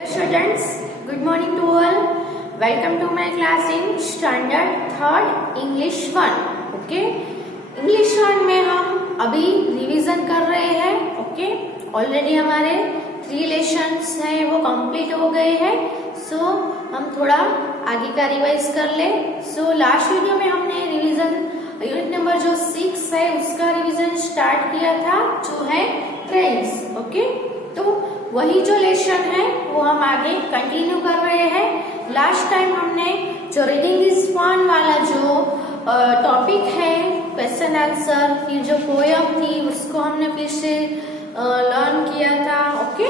Students, good morning to all. Welcome to my class in Standard 3rd English 1. Okay, English 1 में हम अभी revision कर रहे हैं. ओके, ऑलरेडी हमारे 3 लेसन्स हैं वो कंप्लीट हो गए हैं. सो हम थोड़ा आगे का रिवाइज कर ले. सो लास्ट वीडियो में हमने रिवीजन यूनिट नंबर जो 6 है उसका रिवीजन स्टार्ट किया था, जो है ट्रेन्स. ओके, तो वही जो लेसन है वो हम आगे कंटिन्यू कर रहे हैं. लास्ट टाइम हमने जो रीडिंग इज फन वाला जो टॉपिक है, क्वेश्चन आंसर, फिर जो पोयम थी उसको हमने फिर से लर्न किया था. ओके,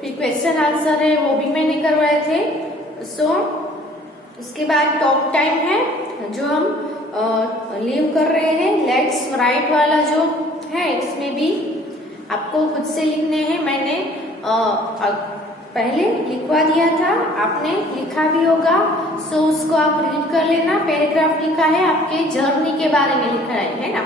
फिर क्वेश्चन आंसर है वो भी मैंने करवाए थे. सो उसके बाद टॉप टाइम है जो हम लीव कर रहे हैं. लेट्स राइट वाला जो है इसमें भी आपको खुद से लिखने हैं. मैंने पहले लिखवा दिया था, आपने लिखा भी होगा. सो उसको आप रीड कर लेना. पैराग्राफ लिखा है, आपके जर्नी के बारे में लिखा है ना.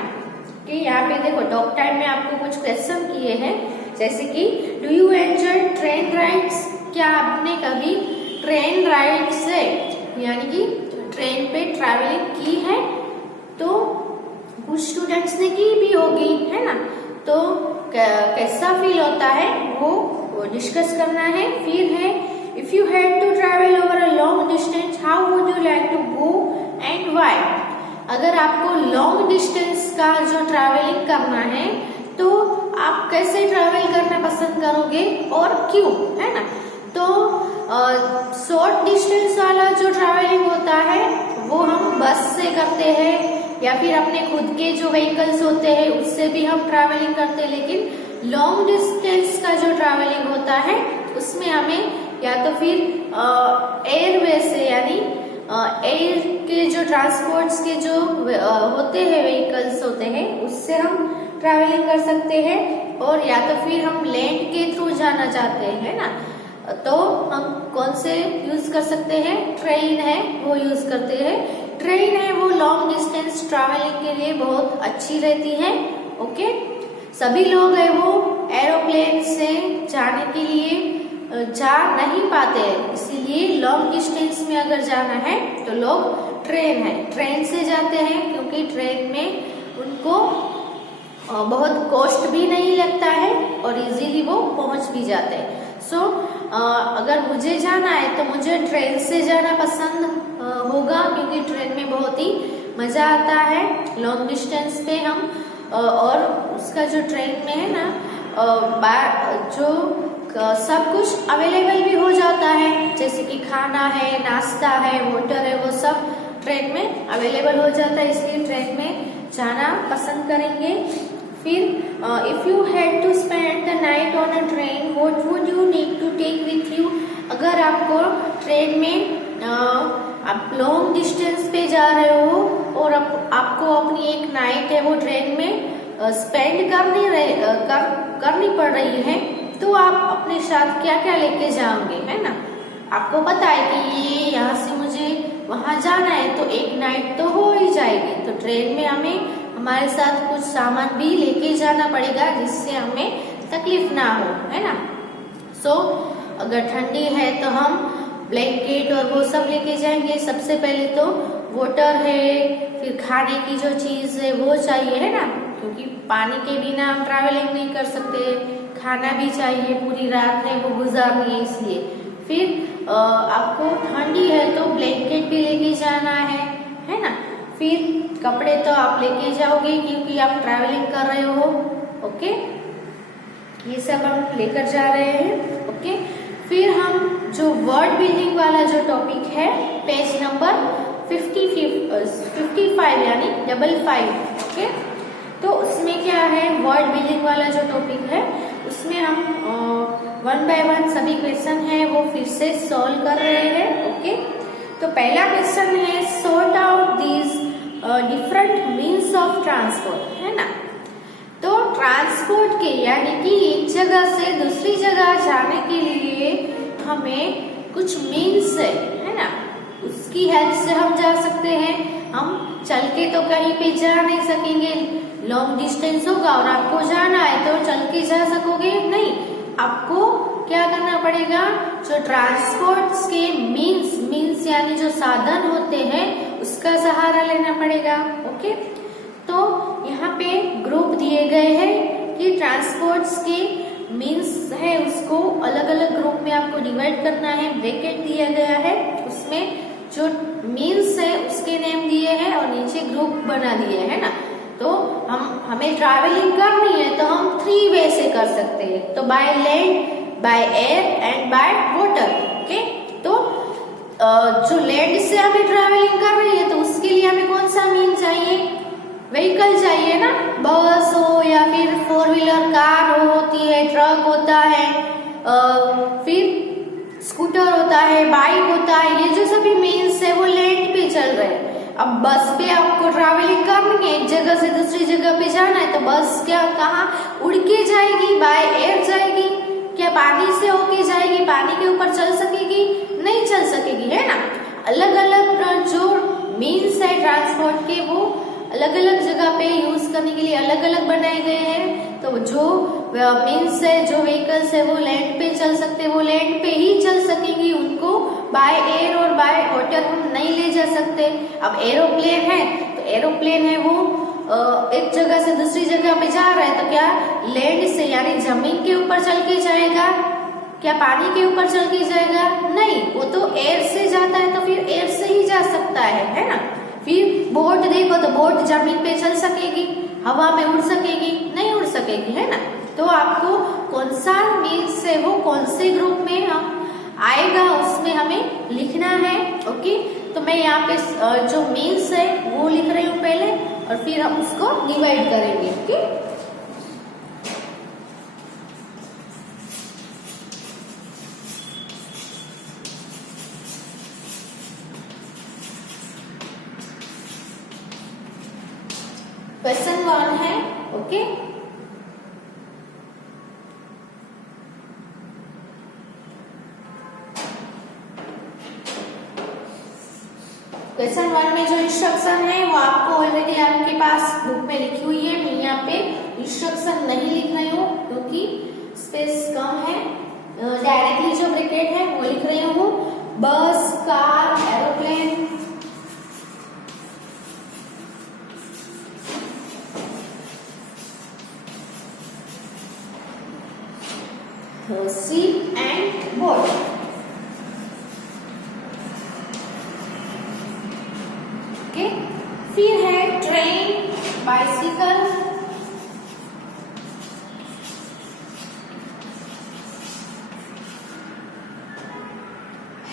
कि यहाँ पे देखो टॉक टाइम में आपको कुछ क्वेश्चन किए हैं, जैसे कि do you enjoy train rides. क्या आपने कभी ट्रेन राइड से यानी कि ट्रेन पे ट्रैवलिंग की है? तो कुछ स्टूडेंट्स ने की भी होगी, है ना. तो कैसा फील होता है वो डिस्कस करना है. फिर है if you had to travel over a long distance how would you like to go and why. अगर आपको लॉन्ग डिस्टेंस का जो ट्रैवलिंग करना है तो आप कैसे ट्रैवल करना पसंद करोगे और क्यों, है ना. तो शॉर्ट डिस्टेंस वाला जो ट्रैवलिंग होता है वो हम बस से करते हैं या फिर अपने खुद के जो व्हीकल्स होते हैं उससे भी हम ट्रैवलिंग करते हैं. लेकिन लॉन्ग डिस्टेंस का जो ट्रैवलिंग होता है उसमें हमें या तो फिर एयरवे से यानी एयर के जो ट्रांसपोर्ट्स के जो होते हैं व्हीकल्स होते हैं उससे हम ट्रैवलिंग कर सकते हैं. और या तो फिर हम लैंड के थ्रू जाना चाहते हैं, है ना, तो हम कौन से यूज कर सकते हैं? ट्रेन है वो यूज करते हैं. ट्रेन है वो लॉन्ग डिस्टेंस ट्रैवलिंग के लिए बहुत अच्छी रहती है. ओके, सभी लोग है वो एरोप्लेन से जाने के लिए जा नहीं पाते, इसीलिए लॉन्ग डिस्टेंस में अगर जाना है तो लोग ट्रेन से जाते हैं, क्योंकि ट्रेन में उनको बहुत कॉस्ट भी नहीं लगता है और इजीली वो पहुंच भी जाते हैं. सो अगर मुझे जाना है तो मुझे ट्रेन से जाना पसंद होगा, क्योंकि ट्रेन में बहुत ही मजा आता है लॉन्ग डिस्टेंस पे हम. और उसका जो ट्रेन में है ना जो सब कुछ अवेलेबल भी हो जाता है, जैसे कि खाना है, नाश्ता है, वाटर है, वो सब ट्रेन में अवेलेबल हो जाता है, इसलिए ट्रेन में जाना पसंद करेंगे. फिर if you had to spend the night on a train what would you need to take with you. अगर आपको ट्रेन में आप लॉन्ग डिस्टेंस पे जा रहे हो और आपको अपनी एक नाइट है वो ट्रेन में स्पेंड करनी पड़ रही है, तो आप अपने साथ क्या क्या लेके जाओगे, है ना. आपको पता है कि ये यहाँ से मुझे वहां जाना है तो एक नाइट तो हो ही जाएगी, तो ट्रेन में हमें हमारे साथ कुछ सामान भी लेके जाना पड़ेगा जिससे हमें तकलीफ ना हो, है ना. सो अगर ठंडी है तो हम ब्लैंकेट और वो सब लेके जाएंगे. सबसे पहले तो वाटर है, फिर खाने की जो चीज है वो चाहिए, है ना, क्योंकि पानी के बिना हम ट्रैवलिंग नहीं कर सकते. खाना भी चाहिए, पूरी रात है वो गुजारनी है, इसलिए. फिर आपको ठंडी है तो ब्लैंकेट भी लेके जाना है ना. फिर कपड़े तो आप लेके जाओगे क्योंकि आप ट्रैवलिंग कर रहे हो. ओके, ये सब हम लेकर जा रहे हैं. ओके, फिर हम जो वर्ड बिल्डिंग वाला जो टॉपिक है पेज नंबर 55 यानी 55. ओके, तो उसमें क्या है, वर्ड बिल्डिंग वाला जो टॉपिक है उसमें हम 1 बाय 1 सभी क्वेश्चन है वो फिर से सॉल्व कर रहे हैं. ओके, तो पहला क्वेश्चन है sort out these different means of transport, है ना. तो ट्रांसपोर्ट के यानी कि एक जगह से दूसरी जगह जाने के लिए हमें कुछ मीन्स है ना, उसकी हेल्प से हम जा सकते हैं. हम चल के तो कहीं पे जा नहीं सकेंगे, लॉन्ग डिस्टेंस होगा और आपको जाना है तो चल के जा सकोगे नहीं, आपको क्या करना पड़ेगा, जो ट्रांसपोर्ट के मीन्स यानी जो साधन होते हैं उसका सहारा लेना पड़ेगा। ओके, तो यहाँ पे ग्रुप दिए गए हैं कि ट्रांसपोर्ट्स के मीन्स है उसको अलग अलग ग्रुप में आपको डिवाइड करना है। ब्रैकेट दिया गया है, उसमें जो मीन्स है उसके नेम दिए हैं और नीचे ग्रुप बना दिए है ना। तो हमें ट्रैवलिंग करनी है तो हम 3 वे से कर सकते हैं, तो by land, by air and by water. Okay, तो जो लैंड से हमें ट्रैवलिंग कर रही है तो उसके लिए हमें कौन सा मीन चाहिए, व्हीकल चाहिए ना, बस हो या फिर 4 व्हीलर कार होती है, ट्रक होता है, फिर स्कूटर होता है, बाइक होता है, ये जो सभी मीन्स है वो लैंड पे चल रहे हैं। अब बस पे आपको ट्रैवलिंग करनी है, एक जगह से दूसरी जगह पे जाना है तो बस क्या कहाँ उड़ के जाएगी, बाय एयर जाएगी, क्या पानी से होके जाएगी, पानी के ऊपर चल सकेगी, नहीं चल सकेगी, है ना। अलग अलग जो मीन्स है ट्रांसपोर्ट के वो अलग अलग जगह पे यूज करने के लिए अलग अलग बनाए गए हैं। तो जो मीन्स है, जो व्हीकल्स है वो लैंड पे चल सकते हैं, वो लैंड पे ही चल सकेंगी, उनको बाय एयर और बाय वाटर हम नहीं ले जा सकते। अब एरोप्लेन है तो एरोप्लेन है वो एक जगह से दूसरी जगह पे जा रहा है तो क्या लैंड से यानी जमीन के ऊपर चल के जाएगा, क्या पानी के ऊपर चल के जाएगा, नहीं, वो तो एयर से जाता है तो फिर एयर से ही जा सकता है ना। फिर बोट देखो तो बोट जमीन पे चल सकेगी, हवा में उड़ सकेगी, नहीं उड़ सकेगी, है ना। तो आपको कौन सा मीन्स है वो कौन से ग्रुप में हम आएगा उसमें हमें लिखना है। ओके, तो मैं यहाँ पे जो मीन्स है वो लिख रही हूँ पहले और फिर हम उसको डिवाइड करेंगे। ओके, क्वेश्चन 1 है। ओके, क्वेश्चन 1 में जो इंस्ट्रक्शन है वो आपको ऑलरेडी आपके पास बुक में लिखी हुई है। मैं यहाँ पे इंस्ट्रक्शन नहीं लिख रही हूँ क्योंकि स्पेस कम है। डायरेक्टली जो ब्रैकेट है वो लिख रही हूँ, बस, car, aeroplane, ship and boat। Okay, फिर है train, bicycle,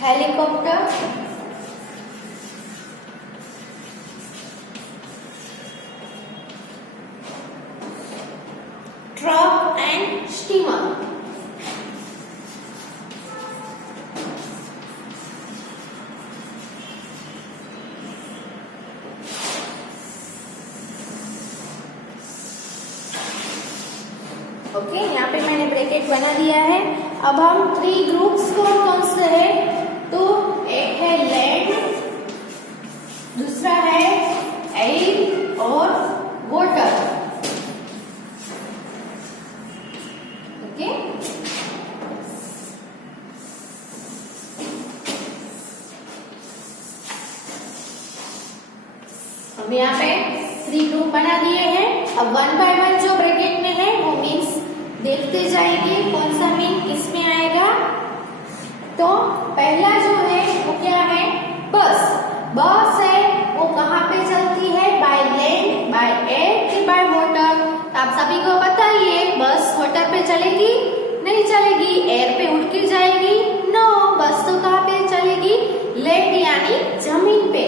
helicopter, truck and steamer. Okay, यहाँ पे मैंने ब्रैकेट बना दिया है। अब हम 3 ग्रुप्स कौन से है, तो एक है लैंड, दूसरा है एयर और वाटर। ओके, अब यहाँ पे 3 ग्रुप बना दिए हैं। अब 1 बाय 1 जो ब्रैकेट में है वो मीन्स देखते जाएंगे कौन सा मीन किसमें आएगा। तो पहला जो है वो क्या है, बस। बस है वो कहाँ पे चलती है, बाय लैंड, बाय एयर कि बाय वाटर। आप सभी को पता ही है बस वाटर पे चलेगी, नहीं चलेगी, एयर पे उड़ के जाएगी, नो, बस तो कहाँ पे चलेगी, लैंड यानी जमीन पे।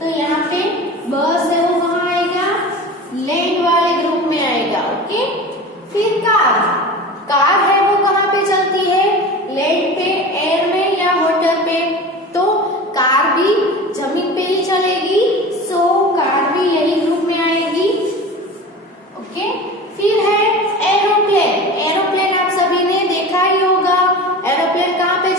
तो यहाँ पे बस है वो कहाँ आएगा, लैंड वाले ग्रुप में आएगा। ओके, फिर कार है वो कहाँ पे चलती है, लैंड पे, एयर में या वाटर पे, तो कार भी जमीन पे ही चलेगी, सो कार भी यही ग्रुप में आएगी। ओके, फिर है एरोप्लेन। एरोप्लेन आप सभी ने देखा ही होगा, एरोप्लेन कहाँ पे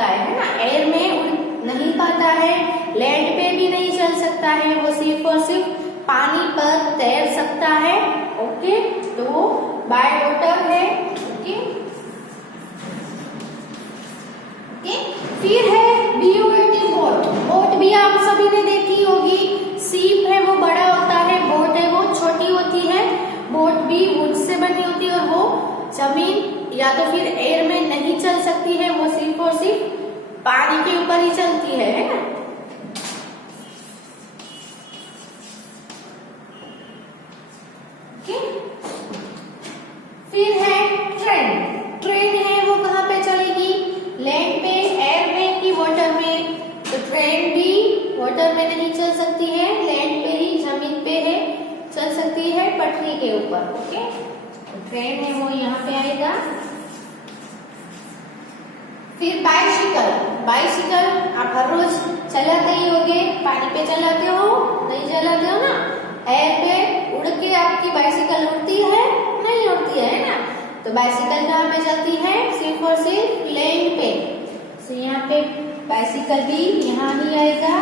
सकता है ना, एयर में उड़ नहीं पाता है, लैंड पे भी नहीं चल सकता है, वो सिर्फ और सिर्फ पानी पर तैर सकता है। ओके, तो वो बाय वाटर है। ओके, फिर है BOAT बोट। बोट भी आप सभी ने देखी होगी, सीप है वो बड़ा होता है, बोट है वो छोटी होती है। बोट भी वुड से बनी होती है और वो जमीन या तो फिर एयर में नहीं चल सकती है, वो सिर्फ और सिर्फ पानी के ऊपर ही चलती है ना। फिर है ट्रेन। ट्रेन है वो कहाँ पे चलेगी, लैंड पे, एयर में कि वाटर में। तो ट्रेन भी वाटर में नहीं चल सकती है, लैंड पे ही, जमीन पे है, चल सकती है पटरी के ऊपर। ओके, तो ट्रेन है वो यहाँ पे आएगा। फिर बाइसिकल। बाइसिकल आप हर रोज चलाते ही होगे, पानी पे चलाते हो, नहीं चलाते हो ना, एयर पे उड़ के आपकी बाइसिकल उड़ती है, नहीं उड़ती है ना। तो बाइसिकल कहाँ पे चलती है, सिर्फ और सिर्फ लैंड पे। तो यहाँ पे बाइसिकल भी यहाँ ही आएगा।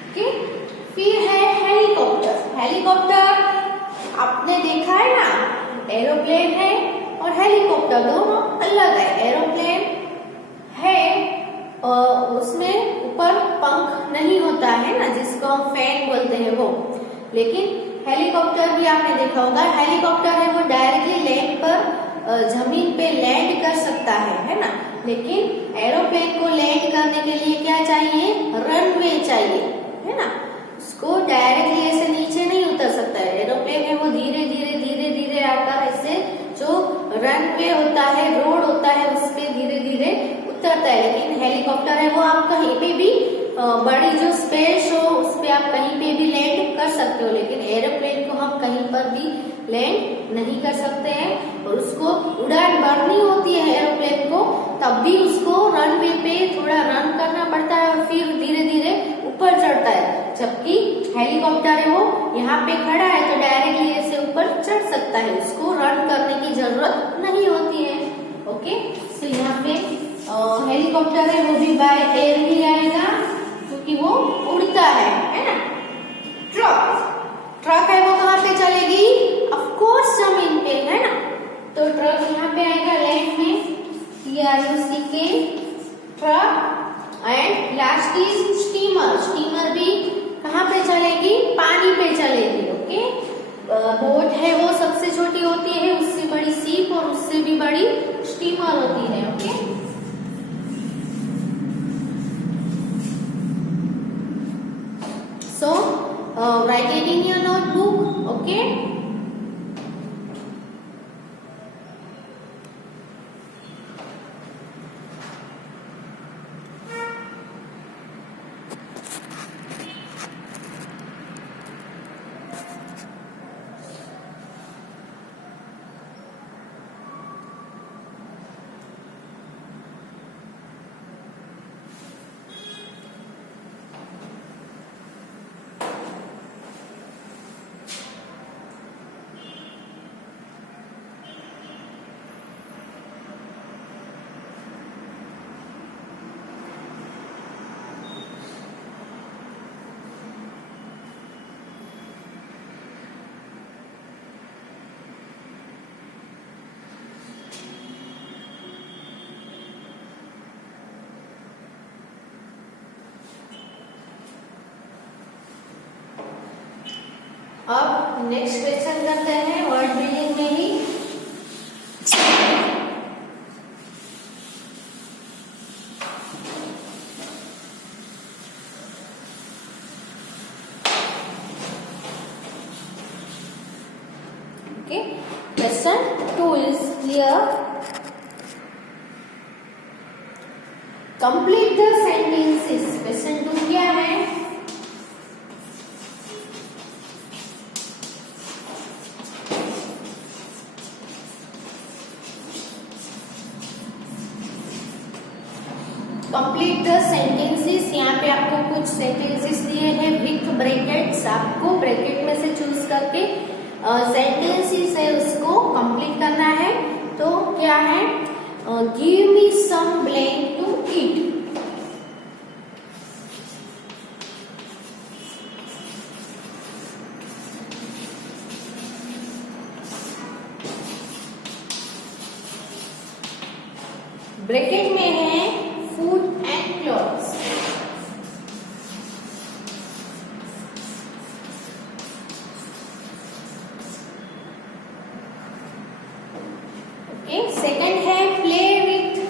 ओके, फिर है हेलीकॉप्टर। हेलीकॉप्टर आपने देखा है ना, एरोप्लेन है और हेलीकॉप्टर दोनों अलग है। एरोप्लेन है और उसमें ऊपर पंख नहीं होता है ना, जिसको हम फैन बोलते हैं वो। लेकिन हेलीकॉप्टर भी आपने देखा होगा, हेलीकॉप्टर है वो डायरेक्टली लैंड पर, जमीन पे लैंड कर सकता है ना। लेकिन एरोप्लेन को लैंड करने के लिए क्या चाहिए, रनवे चाहिए, है ना। उसको डायरेक्टली ऐसे नीचे नहीं उतर सकता है। एरोप्लेन है वो धीरे धीरे धीरे धीरे आकर ऐसे जो रनवे होता है, रोड होता है, उस पे धीरे धीरे उतरता है। लेकिन हेलीकॉप्टर है वो आप कहीं पे भी, बड़ी जो स्पेस हो उस पे आप कहीं पे भी लैंड कर सकते हो। लेकिन एरोप्लेन को हम कहीं पर भी लैंड नहीं कर सकते हैं, और उसको उड़ान भरनी होती है एरोप्लेन को, तब भी उसको रनवे पे थोड़ा रन करना पड़ता है और फिर धीरे धीरे ऊपर चढ़ता है। जबकि हेलीकॉप्टर है वो यहाँ पे खड़ा है तो डायरेक्टली ऐसे ऊपर चढ़ सकता है, उसको रन करने की जरूरत नहीं होती है। ओके, तो यहाँ पे हेलीकॉप्टर है वो भी बाय एयर ही आएगा क्योंकि वो उड़ता है ना। ट्रक। ट्रक है वो कहाँ पे चलेगी, ऑफ कोर्स जमीन पे, है ना। तो ट्रक यहाँ पे आएगा लैंड में, TRUCK, truck. And last is steamer. Steamer भी कहाँ पे चलेगी, पानी पे चलेगी। ओके, बोट है वो सबसे छोटी होती है, उससे बड़ी सीप और उससे भी बड़ी स्टीमर होती है। Okay, so write it in your notebook. Okay, अब नेक्स्ट क्वेश्चन करते हैं वर्ड बिल्डिंग में ही। Okay, question 2 is here. Complete the sentences. Question 2 क्या है, कंप्लीट द सेंटेंसेस। यहाँ पे आपको कुछ सेंटेंसेस दिए हैं विथ ब्रैकेट्स, आपको ब्रैकेट में से चूज करके सेंटेंसेस है उसको कंप्लीट करना है। तो क्या है, give me some blank to eat. Bracket में है food and clothes. Okay, second है play with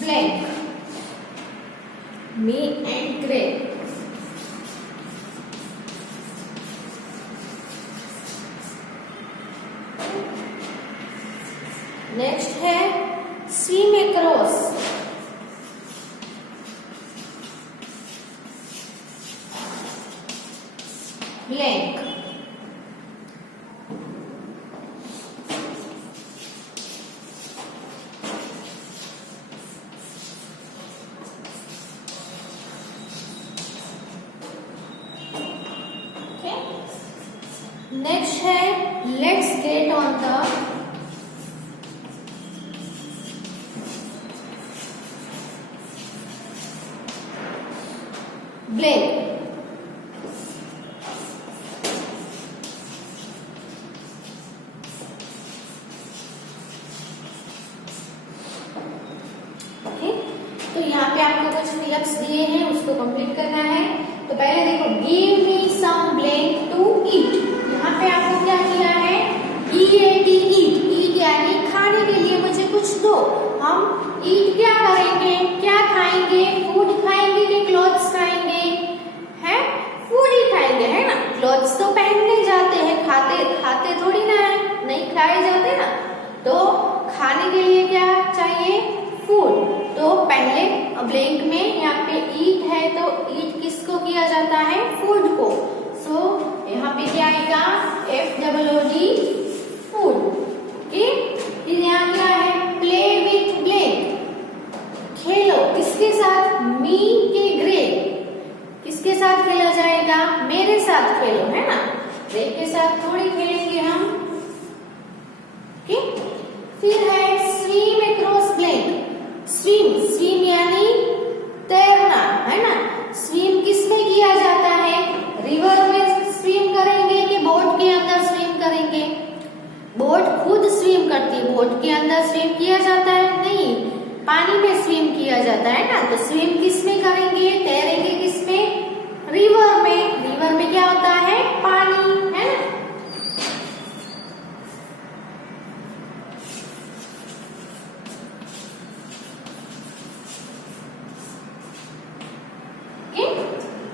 blank, me and great. Next है स्विम अक्रॉस, ब्लैंक। नेक्स्ट है let's get on the blank. तो यहाँ पे आपको कुछ फिलअप्स दिए हैं, उसको कंप्लीट करना है। तो पहले देखो, give me some blank to eat. यहाँ पे आपको क्या किया है, ईट, ईट यानी खाने के लिए मुझे कुछ दो। हम ईट क्या करेंगे, क्या खाएंगे, फूड खाएंगे कि क्लॉथ्स खाएंगे, है फूड ही खाएंगे, है ना। क्लॉथ्स तो पहनने जाते हैं, खाते खाते थोड़ी ना है, नहीं खाए जाते ना। तो खाने के लिए क्या चाहिए, फूड। तो पहले ब्लैंक में यहाँ पे ईट है, तो ईट किसको किया जाता है, फूड को। सो यहाँ पे क्या आएगा, FOOD, फूड। ओके, फिर यहाँ क्या है, प्ले विथ ब्लैंक, खेलो किसके साथ, मी के ग्रेट। किसके साथ खेला जाएगा, मेरे साथ खेलो, है ना। ग्रेट के साथ थोड़ी खेलेंगे हम। ओके, फिर है स्विम अक्रॉस ब्लैंक। स्विम यानी तैरना, है ना। स्विम किसमें किया जाता है, रिवर में स्विम करेंगे कि बोट के अंदर स्विम करेंगे। बोट खुद स्विम करती है, बोट के अंदर स्विम किया जाता है नहीं, पानी में स्विम किया जाता है ना। तो स्विम किसमें करेंगे, तैरेंगे किसमें, रिवर में। रिवर में क्या होता है, पानी, है ना।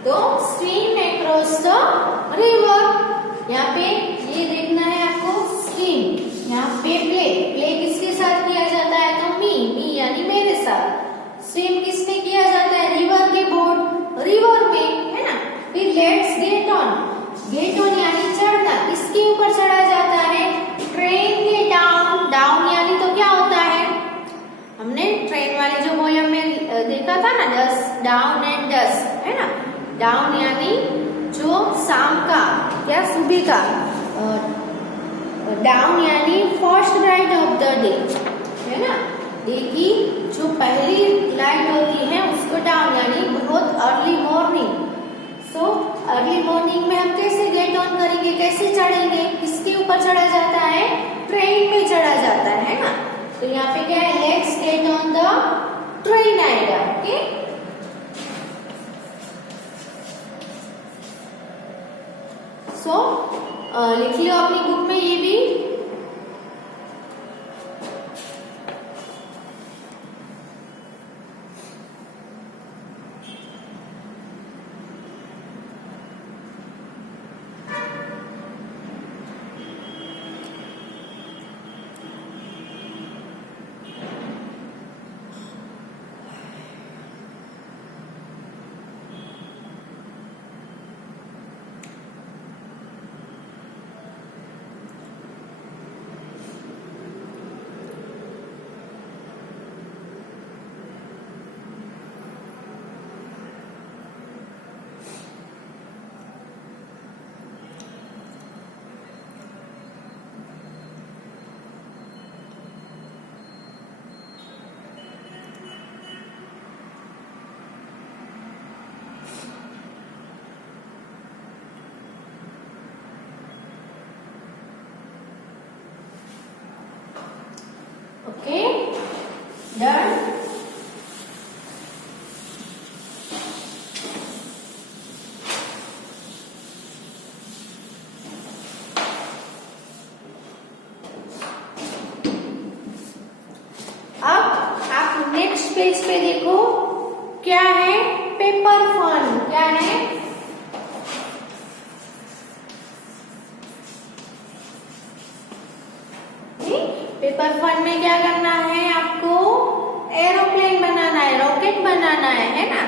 तो स्विम अक्रॉस द रिवर। यहाँ पे ये देखना है आपको, स्विम। यहाँ पे प्ले, प्ले किसके साथ किया जाता है, तो मी यानी मेरे साथ। स्विम किसमें किया जाता है, रिवर के बोट, रिवर में, है ना। फिर let's get on, get on यानी चढ़ना, किसके ऊपर चढ़ा जाता है, ट्रेन के डाउन। डाउन यानी तो क्या होता है, हमने ट्रेन वाली जो पोयम में देखा था ना, डस्ट डाउन एंड डस्ट, है ना। डाउन यानी जो शाम का, क्या सुबह का। डाउन यानी first light of the day, है ना। डे की जो पहली लाइट होती है उसको डाउन यानी बहुत early morning. So early morning में हम कैसे गेट ऑन करेंगे, कैसे चढ़ेंगे, किसके ऊपर चढ़ा जाता है, ट्रेन में चढ़ा जाता है ना। तो यहाँ पे क्या है, let's get on the train आएगा। ओके, सो लिख लो अपनी बुक में ये भी। डन। अब आप नेक्स्ट पेज पे देखो, क्या है? Paper fun. क्या है? पेपर फन में क्या करना है आपको? एरोप्लेन बनाना है, रॉकेट बनाना है ना?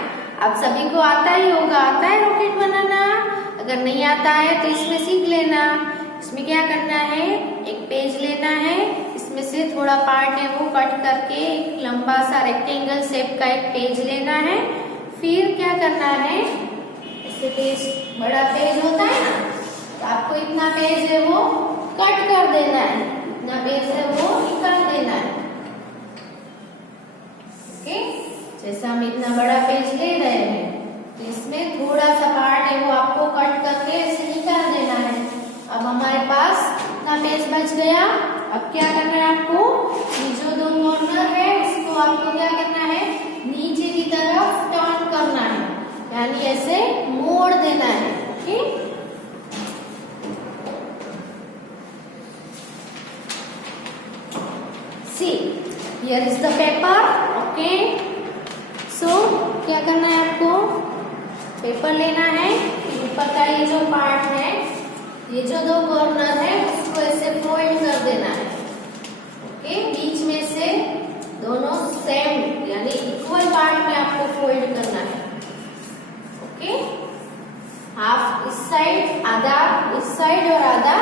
आप सभी को आता ही होगा, आता है रॉकेट बनाना? अगर नहीं आता है तो इसमें सीख लेना। इसमें क्या करना है? एक पेज लेना है, इसमें से थोड़ा पार्ट है वो कट करके एक लंबा सा रेक्टेंगल शेप का एक पेज लेना है। फिर क्या करना है? ऐसे पेज, बड़ा पेज होता है ना, तो आपको इतना पेज है वो कट कर देना है, इतना पेज है वो निकाल देना है। ओके, जैसा हम इतना बड़ा पेज ले रहे हैं तो इसमें थोड़ा सा पार्ट है वो आपको कट करके ऐसे निकाल देना है। अब हमारे पास इतना पेज बच गया। अब क्या करना है आपको? ये जो दो कॉर्नर है उसको आपको क्या करना है? नीचे की तरफ टर्न करना है, यानी ऐसे मोड़ देना है। Okay, see, here is the paper. Okay, so क्या करना है आपको? पेपर लेना है, ऊपर का ये जो पार्ट है, ये जो दो कॉर्नर है उसको ऐसे फोल्ड कर देना है। ओके, बीच में से दोनों सेम यानी इक्वल पार्ट में आपको फोल्ड करना है। ओके, हाफ इस साइड, आधा इस साइड और आधा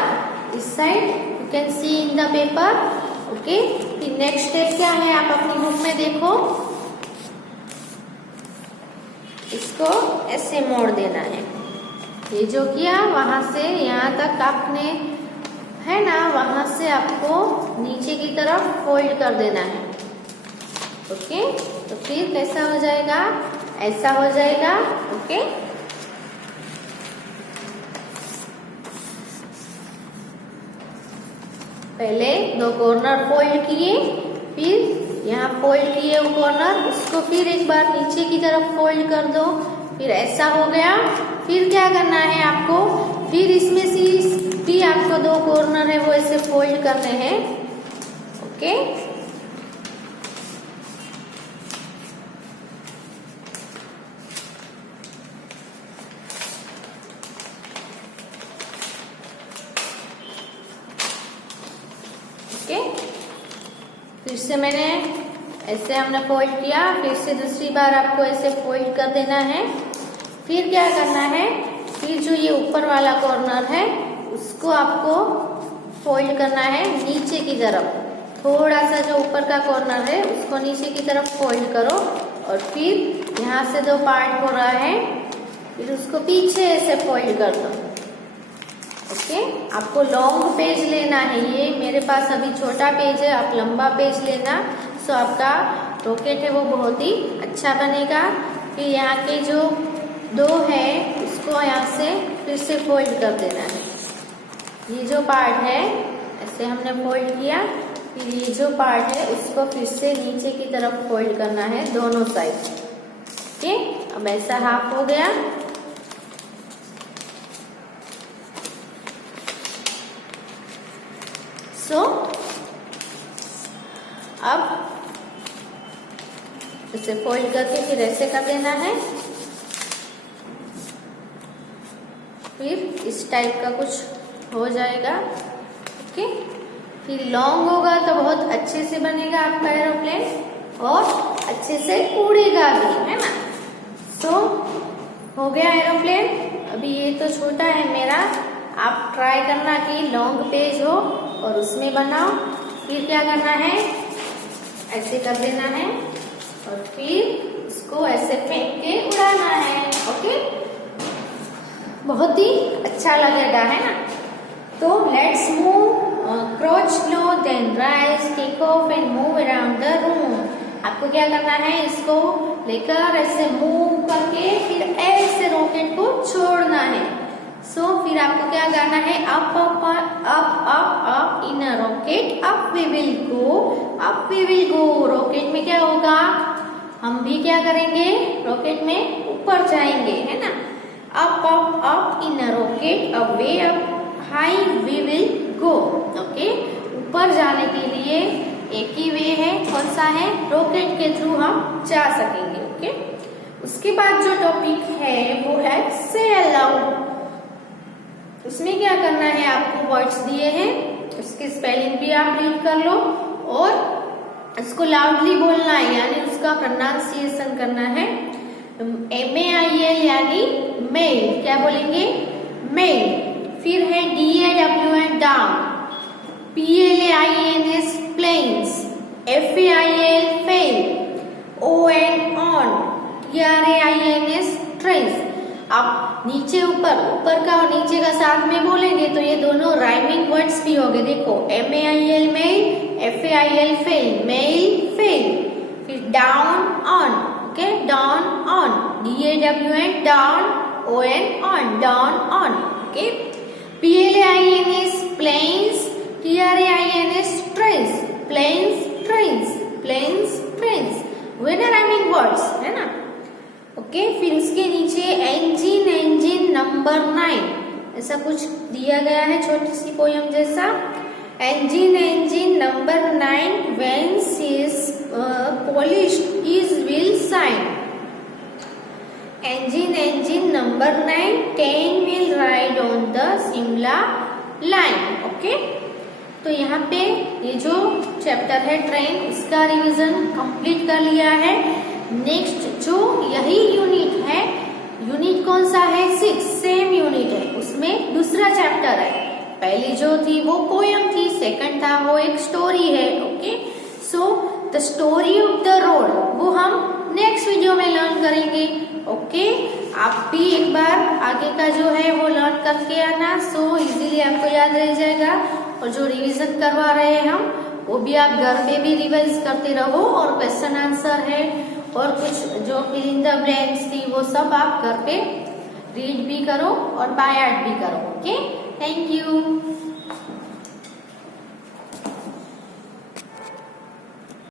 इस side. You can see in the paper. Okay, फिर नेक्स्ट स्टेप क्या है आप अपनी बुक में देखो। इसको ऐसे मोड़ देना है। ये जो किया वहां से यहाँ तक आपने है ना, वहां से आपको नीचे की तरफ फोल्ड कर देना है। ओके, तो फिर कैसा हो जाएगा? ऐसा हो जाएगा। ओके, पहले दो कॉर्नर फोल्ड किए, फिर यहाँ फोल्ड किए वो कॉर्नर, उसको फिर एक बार नीचे की तरफ फोल्ड कर दो, फिर ऐसा हो गया। फिर क्या करना है आपको? फिर इसमें से भी आपको दो कॉर्नर है वो ऐसे फोल्ड करने हैं। ओके, फिर से मैंने ऐसे हमने फोल्ड किया, फिर से दूसरी बार आपको ऐसे फोल्ड कर देना है। फिर क्या करना है? फिर जो ये ऊपर वाला कॉर्नर है उसको आपको फोल्ड करना है नीचे की तरफ। थोड़ा सा जो ऊपर का कॉर्नर है उसको नीचे की तरफ फोल्ड करो और फिर यहाँ से दो पार्ट हो रहा है, फिर उसको पीछे ऐसे फोल्ड कर दो। ओके, आपको लॉन्ग पेज लेना है। ये मेरे पास अभी छोटा पेज है, आप लंबा पेज लेना, सो आपका रॉकेट है वो बहुत ही अच्छा बनेगा। फिर यहाँ के जो दो है उसको यहाँ से फिर से फोल्ड कर देना है। ये जो पार्ट है ऐसे हमने फोल्ड किया, फिर ये जो पार्ट है उसको फिर से नीचे की तरफ फोल्ड करना है दोनों साइड। ओके, अब ऐसा हाफ हो गया। अब इसे फोल्ड करके फिर ऐसे कर देना है। फिर इस टाइप का कुछ हो जाएगा। ओके, फिर लॉन्ग होगा तो बहुत अच्छे से बनेगा आपका एरोप्लेन और अच्छे से उड़ेगा भी, है ना। सो हो गया एरोप्लेन। अभी ये तो छोटा है मेरा, आप ट्राई करना कि लॉन्ग पेज हो और उसमें बनाओ। फिर क्या करना है? ऐसे कर देना है और फिर इसको ऐसे फेंक के उड़ाना है। ओके, बहुत ही अच्छा लगेगा, है ना। तो let's move, crouch low, then rise, take off and move around the room. आपको क्या करना है? इसको लेकर ऐसे मूव करके फिर ऐसे रॉकेट को छोड़ना है। सो फिर आपको क्या करना है, up up up up up in a rocket, up we will go, up we will go. Rocket में क्या होगा, हम भी क्या करेंगे, रॉकेट में ऊपर जाएंगे, है ना। Up up up in a rocket, away up high we will go. Okay, ऊपर जाने के लिए एक ही वे है, कौन सा है, रॉकेट के थ्रू हम जा सकेंगे। ओके, उसके बाद जो टॉपिक है वो है से अलाउड। उसमें क्या करना है, आपको वर्ड्स दिए हैं, उसकी स्पेलिंग भी आप रीड कर लो और इसको लाउडली बोलना है, यानी उसका प्रोनाउंसिएशन करना है। MAIL यानी मेल, क्या बोलेंगे, मेल। फिर है DAWN down, PLAINS plains, FAIL fail, ON on, TRAINS trains. आप नीचे ऊपर, ऊपर का और नीचे का साथ में बोलेंगे तो ये दोनों राइमिंग वर्ड्स भी होंगे। देखो MAIL mail, FAIL fail, mail fail. फिर down on, okay, down on, DAWN down, ON on, down on. Okay, PLAINS plains, TRAINS trains, plains trains, plains trains, वे ना राइमिंग वर्ड्स, है ना। ओके, फिर उसके नीचे इंजन, इंजन नंबर 9, ऐसा कुछ दिया गया है, छोटी सी पोयम जैसा। Engine, engine number 9 when is polished is will shine. Engine, engine number 9 10 will ride on the Shimla line. Okay, तो यहाँ पे ये जो चैप्टर है ट्रेन, इसका रिवीजन कंप्लीट कर लिया है। नेक्स्ट जो यही यूनिट है, यूनिट कौन सा है, 6, सेम यूनिट है, उसमें दूसरा चैप्टर है। पहली जो थी वो पोयम थी, सेकंड था वो एक स्टोरी है। Okay, so the story of the road वो हम नेक्स्ट वीडियो में लर्न करेंगे। ओके, आप भी एक बार आगे का जो है वो लर्न करके आना, सो इजीली आपको याद रह जाएगा। और जो रिवीजन करवा रहे हैं हम, वो भी आप घर पे भी रिवाइज करते रहो, और क्वेश्चन आंसर है और कुछ जो फिल इन द ब्लैंक्स थी वो सब आप घर पे रीड भी करो और बाय हार्ट भी करो। Okay, thank you.